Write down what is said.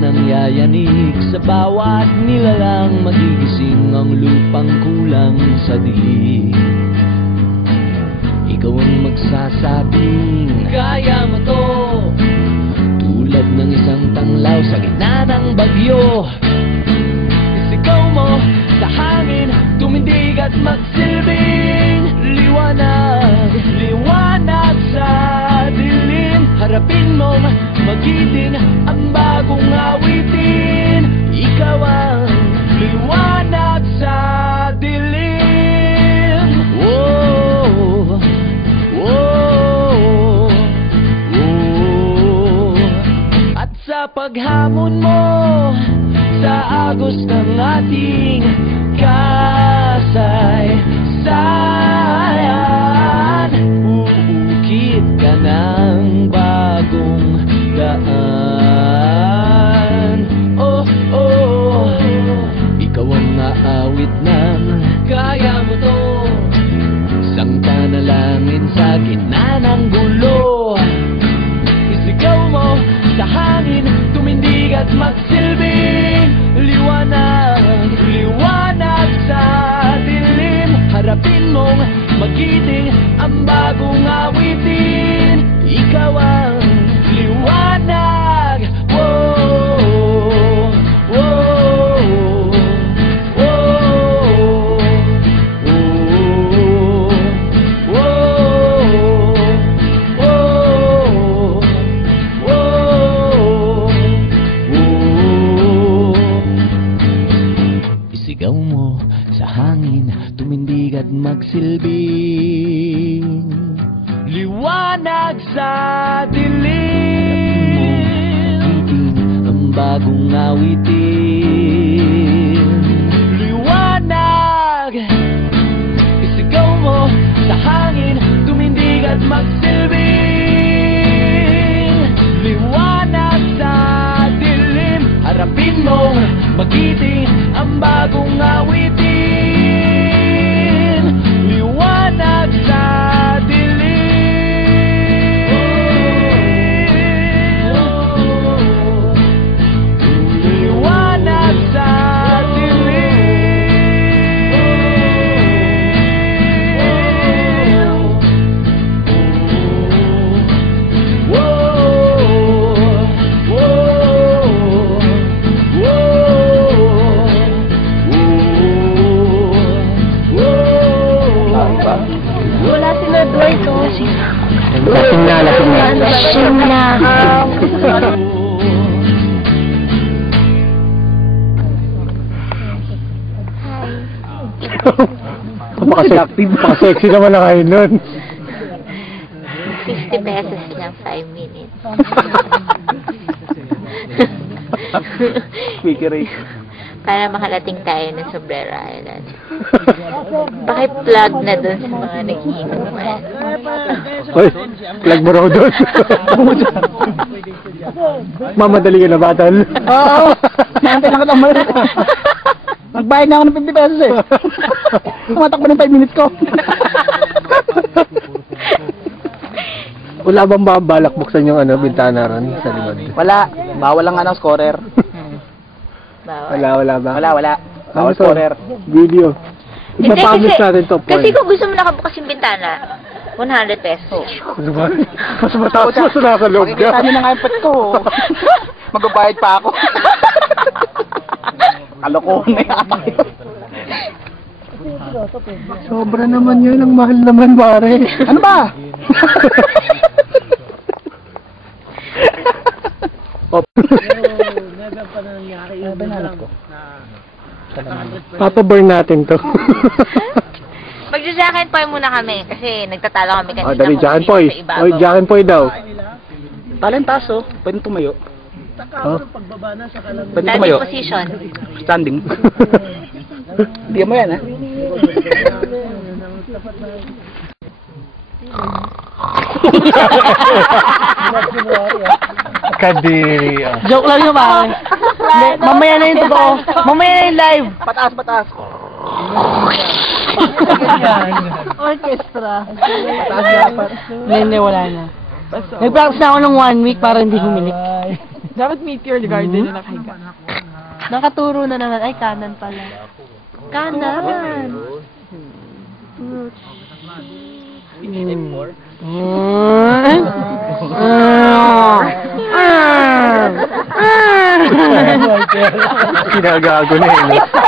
buwan ang yayanig, sa bawat nilalang magigising ang lupang kulang sa dilig. Ikaw ang magsasabing kaya mo to, tulad ng isang tanglaw sa gitna ng bagyo. Isigaw mo sa hangin, tumindig at magsilbing liwanag, liwanag sa dilim. Harapin mong magiting ang bagong awitin. Ikaw ang liwanag sa dilim. Oh, oh, oh. At sa paghamon mo sa agos ng ating kasaysayan, uukit ka ng bagong daan. Oh, oh, ikaw ang aawit ng kaya mo to, isang panalangin sa gitna ng gulo. Isigaw mo sa hangin, tumindig at magsilbing liwanag, liwanag sa dilim. Harapin mong magiting ang bagong awitin. Ikaw ang liwanag. Whoa, whoa, whoa, whoa, whoa, whoa, whoa. Isigaw mo sa hangin, tumindig at magsilbing liwanag sa dilim. Ang bagong awitin, liwanag. Isigaw mo sa hangin, tumindig at magsilbing liwanag sa dilim. Harapin mong magiting ang bagong awitin. Liwanag sa dilim. Liwanag sa wala si Lord Dwight ko. Lasing na. Lasing na. Napaka-sexy naman na kayo nun. 50 pesos lang, 5 minutes. Speaker rate. Para makarating tayo ng Sombrero Island. Paki-plug na dun sa mga nag-iinuman. Hoy, plug mo raw dun. Mamadali ka na, batal. Oo. Nantay lang ka naman. Nagbayad na ako ng 50 pesos eh. Tumatakbo ng 5 minutes ko. Wala bang balak buksan yung bintana ron sa likod? Wala. Bawal lang scorer. Wala ba? Wala. Bawal scorer. Video. Hindi, Ipapublish natin to. kasi kung gusto mo nakabukas yung bintana, 100 pesos. Ano ba? Mas mataas mas nasa loob ka. Makikita nyo na nga yung pet ko. Magbabayad pa ako. Kalokohan na yata yun. Sobra naman yun. Ang mahal naman, pare. Ano ba? Papaburn natin to. Magja-jacket poy muna kami kasi nagtatalo kami kanina. Oh, dali, jacket poy. Oy, jacket poy daw. Talentaso. Pwede tumayo. Oh. Pwede Standing tumayo. position. Standing. Hindi mo yan, ha? Kadiri. Joke lang yun, pare. Mamaya na yung totoo. Mamaya na yung live. Pataas. Orchestra. Pataas dapat. Hindi, wala na. Nag-practice na ako ng 1 week para hindi humilik. Dapat Meteor Garden na nakahiga. Nakaturo na naman. Ay, kanan pala. Kanan! Kinagago na yun.